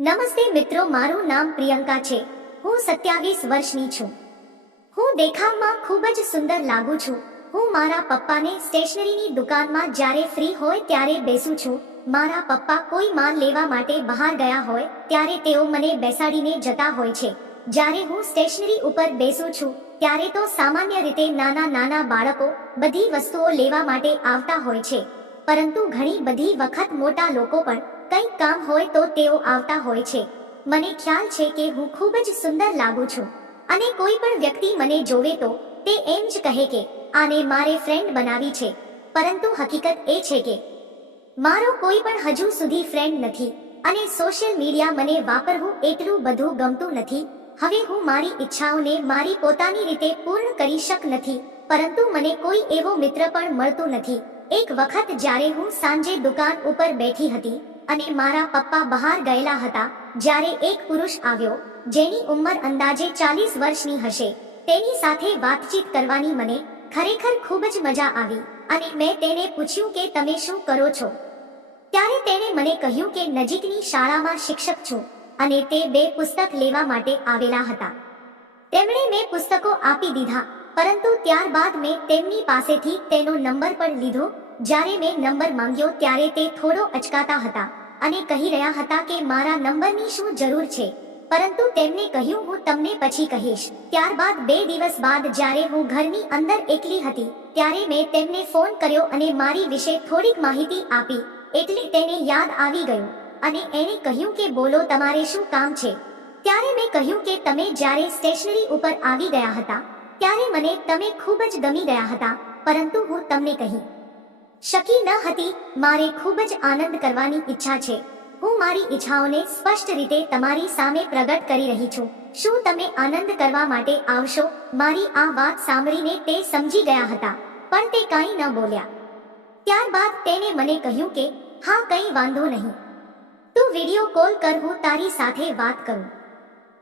નમસ્તે મિત્રો, મારું નામ પ્રિયંકા છે. હું સત્યાવીસ વર્ષની છું. હું દેખાવમાં ખૂબ જ સુંદર લાગુ છું. હું મારા પપ્પાને સ્ટેશનરીની દુકાનમાં જ્યારે ફ્રી હોય ત્યારે બેસું છું. મારા પપ્પા કોઈ માલ લેવા માટે બહાર ગયા હોય, ત્યારે તેઓ મને બેસાડીને જતા હોય છે. જ્યારે હું સ્ટેશનરી ઉપર બેસું છું, ત્યારે તો સામાન્ય રીતે નાના નાના બાળકો બધી વસ્તુઓ લેવા માટે આવતા હોય છે. પરંતુ ઘણી બધી વખત મોટા લોકો પણ કંઈક કામ હોય તો તેઓ આવતા હોય છે. મને ખ્યાલ છે કે હું ખૂબ જ સુંદર લાગું છું. અને કોઈ પણ વ્યક્તિ મને જોવે તો, તે એમ જ કહે કે, આને મારે ફ્રેન્ડ બનાવી છે. પરંતુ હકીકત એ છે કે, મારો કોઈ પણ હજુ સુધી ફ્રેન્ડ નથી. અને સોશિયલ મીડિયા મને વાપરવું એટલું બધું ગમતું નથી. હવે હું મારી ઈચ્છાઓને મારી પોતાની રીતે પૂર્ણ કરી શક નથી. પરંતુ મને કોઈ એવો મિત્ર પણ મળતું નથી. એક વખત જ્યારે હું સાંજે દુકાન ઉપર બેઠી હતી અને મારા પપ્પા બહાર ગયેલા હતા, જ્યારે એક પુરુષ આવ્યો, જેની ઉંમર અંદાજે ચાલીસ વર્ષની હશે. તેની સાથે વાતચીત કરવાની મને ખરેખર ખૂબ જ મજા આવી, અને મેં તેને પૂછ્યું કે તમે શું કરો છો? ત્યારે તેણે મને કહ્યું કે નજીકની શાળામાં શિક્ષક છું, અને તે બે પુસ્તક લેવા માટે આવેલા હતા. તેમણે મેં પુસ્તકો આપી દીધા, પરંતુ ત્યારબાદ મેં તેમની પાસેથી તેનો નંબર પણ લીધો જ્યારે મેં નંબર માંગ્યો ત્યારે તે થોડો અચકાતા હતા અને કહી રહ્યા હતા કે મારા નંબરની શું જરૂર છે. પરંતુ તેમને કહ્યું, હું તમને પછી કહીશ. ત્યારબાદ બે દિવસ બાદ જ્યારે હું ઘરની અંદર એકલી હતી, ત્યારે મેં તેમને ફોન કર્યો અને મારી વિશે થોડીક માહિતી આપી, એટલે તેને યાદ આવી ગયું અને એણે કહ્યું કે, બોલો, તમારે શું કામ છે? ત્યારે મેં કહ્યું કે, તમે જ્યારે સ્ટેશનરી ઉપર આવી ગયા હતા, ત્યારે મને તમે ખૂબ જ ગમી ગયા હતા, પરંતુ હું તમને કહી શકી ન હતી, મારે ખૂબ જ આનંદ કરવાની ઈચ્છા છે. હું મારી ઈચ્છાઓને સ્પષ્ટ રીતે તમારી સામે પ્રગટ કરી રહી છું. શું તમે આનંદ કરવા માટે આવશો? મારી આ વાત સાંભળીને તે સમજી ગયા હતા, પણ તે કાંઈ ન બોલ્યા. ત્યારબાદ તેને મને કહ્યું કે, હા, કંઈ વાંધો નહીં. તું વીડિયો કોલ કર, હું તારી સાથે વાત કરું.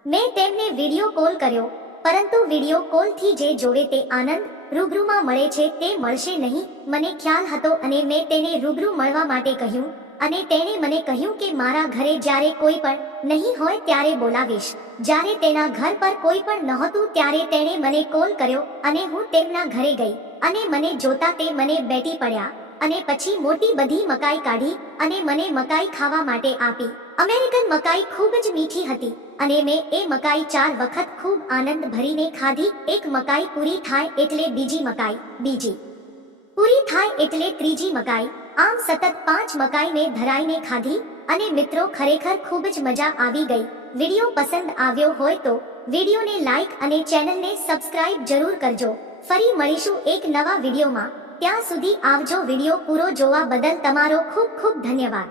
મેં તેમને વિડિયો કોલ કર્યો. પરંતુ વિડિયો કોલથી જે જોવે તે આનંદ રૂબરૂમાં મળે છે તે મળશે નહીં. મને ખ્યાલ હતો અને મેં તેને રૂબરૂ મળવા માટે કહ્યું અને તેણે મને કહ્યું કે મારા ઘરે જ્યારે કોઈ પણ નહીં હોય ત્યારે બોલાવીશ. જ્યારે તેના ઘર પર કોઈ પણ નહોતું ત્યારે તેણે મને કોલ કર્યો અને હું તેમના ઘરે ગઈ અને મને જોતા તે મને બેટી પડ્યા અને પછી મોટી બધી મકાઈ કાઢી અને મને મકાઈ ખાવા માટે આપી. અમેરિકન મકાઈ ખૂબ જ મીઠી હતી અને મેં એ મકાઈ ચાર વખત ખૂબ આનંદ ભરીને ખાધી. એક મકાઈ પૂરી થાય એટલે બીજી મકાઈ, બીજી પૂરી થાય એટલે ત્રીજી મકાઈ. આમ સતત પાંચ મકાઈ મેં ધરાઈને ખાધી અને મિત્રો ખરેખર ખૂબ જ મજા આવી ગઈ. વિડિયો પસંદ આવ્યો હોય તો વિડિયોને લાઈક અને ચેનલને સબસ્ક્રાઇબ જરૂર કરજો. ફરી મળીશું એક નવા વિડિયોમાં. ત્યાં સુધી આવજો વિડિયો પૂરો જોવા બદલ તમારો ખૂબ ખૂબ ધન્યવાદ.